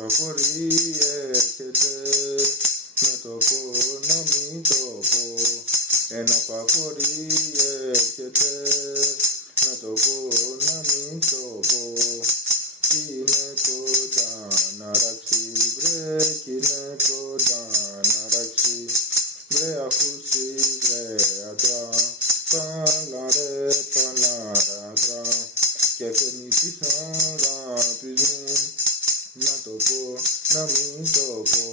φαφορεί έρχεται, να το πω, να μην το πω. Ένα φαφορεί έρχεται, να το πω, να μην το πω. Κι είναι κοντά να ράξει, βρε, κι είναι κοντά να ράξει. Βρε αφούσι, βρε άντρα, πάλα ρε, παλάρα άντρα. Και φέρνει της αγάπης μου, να το πω, να μην το πω.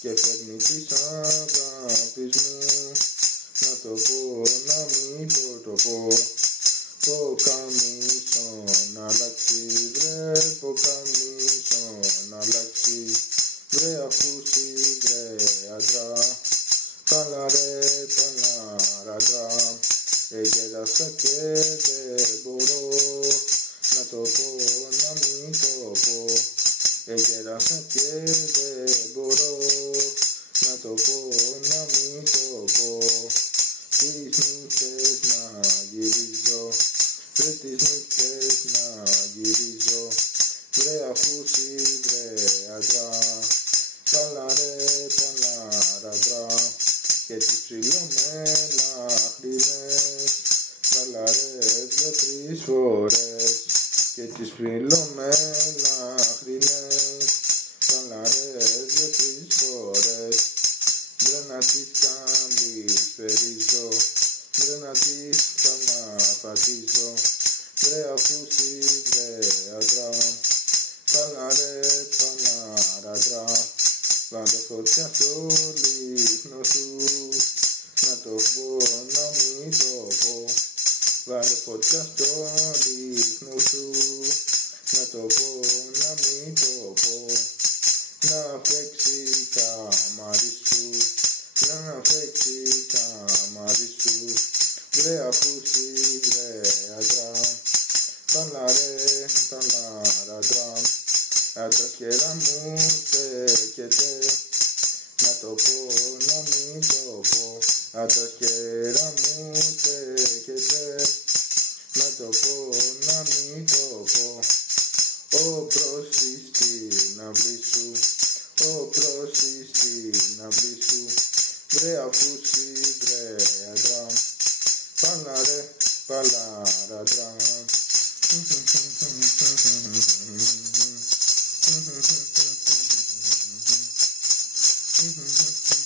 Και φέρνει της αγάπης μου, να το πω, να μην το πω. Ποκαμίσο να αλλάξει, βρε, ποκαμίσο να αλλάξει. Βρε αφούσι, βρε άντρα, πάλα ρε, παλάρα άντρα. Γέρασα και δεν μπορώ, να το πω, να μην το πω. Γέρασα και δεν μπορώ, να το πω, να μην το πω. Τις νύχτες να γυρίζω, βρε τις νύχτες να γυρίζω. Βρε αφούσι, βρε άντρα, πάλα ρε, παλάρα άντρα. Και τις ψιλομέλαχρινες παλαρές για 3 φορές. Και τις ψιλομέλαχρινες παλαρές για 3 φορές. Βρε να τις καλησπερίζω, βρε να τις καλαφατίζω. Βρε αφούσι, βρε άντρα, παλαρέ, παλάρα άντρα. Βάλε φωτιά στο λίχνο σου, να το πω, να μην το πω. Βάλε φωτιά στο λίχνο σου, να το πω, να μην το πω. Να φέξει καμάρι σου, να φέξει καμάρι σου. Βρε αφούσι, βρε άντρα, παλαρέ, παλάρα άντρα. Άντρας κερά μου στέκεται, να το πω, να μην το πω. Άντρας κερά μου στέκεται, να το πω, να μην το πω. Ο πρόσης στην αυλή σου, ο πρόσης στην αυλή σου. Βρε αφούσι, βρε άντρα, παλαρέ, παλάρα άντρα. Mm-hmm.